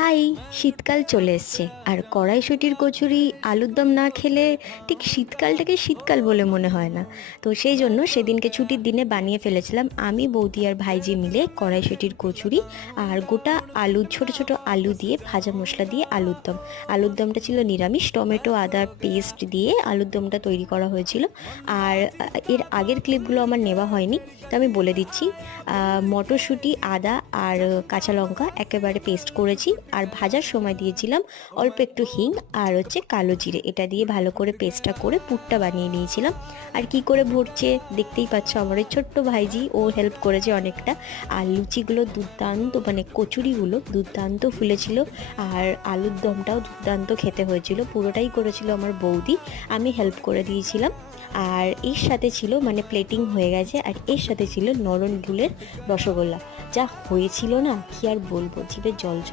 High, শীতকাল চলে এসছে আর কড়াইশুঁটির কচুরি আলুর দম না খেলে ঠিক শীতকালটাকে শীতকাল বলে মনে হয় না। তো সেই জন্য সেদিনকে ছুটির দিনে বানিয়ে ফেলেছিলাম আমি, বৌদি আর ভাইজি মিলে কড়াইশুঁটির কচুরি আর গোটা আলু, ছোট ছোট আলু দিয়ে ভাজা মশলা দিয়ে আলুর দম। আলুর দমটা ছিল নিরামিষ, টমেটো আদার পেস্ট দিয়ে আলুর দমটা তৈরি করা হয়েছিল। আর এর আগের ক্লিপগুলো আমার নেওয়া হয়নি, তো আমি বলে দিচ্ছি। মটরশুঁটি, আদা আর কাঁচা লঙ্কা একেবারে পেস্ট করেছি, আর ভাজার সময় দিয়েছিলাম অল্প একটু হিং আর কালো জিরে, এটা দিয়ে ভালো করে পেস্টটা করে পুরটা বানিয়ে নিয়েছিলাম। আর কি করে ভরছে দেখতেই পাচ্ছ, আমার ওই ছোট্ট ভাইজি ও হেল্প করেছে অনেকটা। আর লুচিগুলো দুর্দান্ত, মানে কচুরিগুলো দুর্দান্ত ফুলেছিল, আর আলুর দমটাও দুর্দান্ত খেতে হয়েছিল। পুরোটাই করেছিল আমার বৌদি, আমি হেল্প করে দিয়েছিলাম। আর এর সাথে ছিল, মানে প্লেটিং হয়ে গেছে, আর এর সাথে ছিল নরম দুলের রসগোল্লা। যা হয়েছিল না, কি আর বলবো, জিভে জল চলে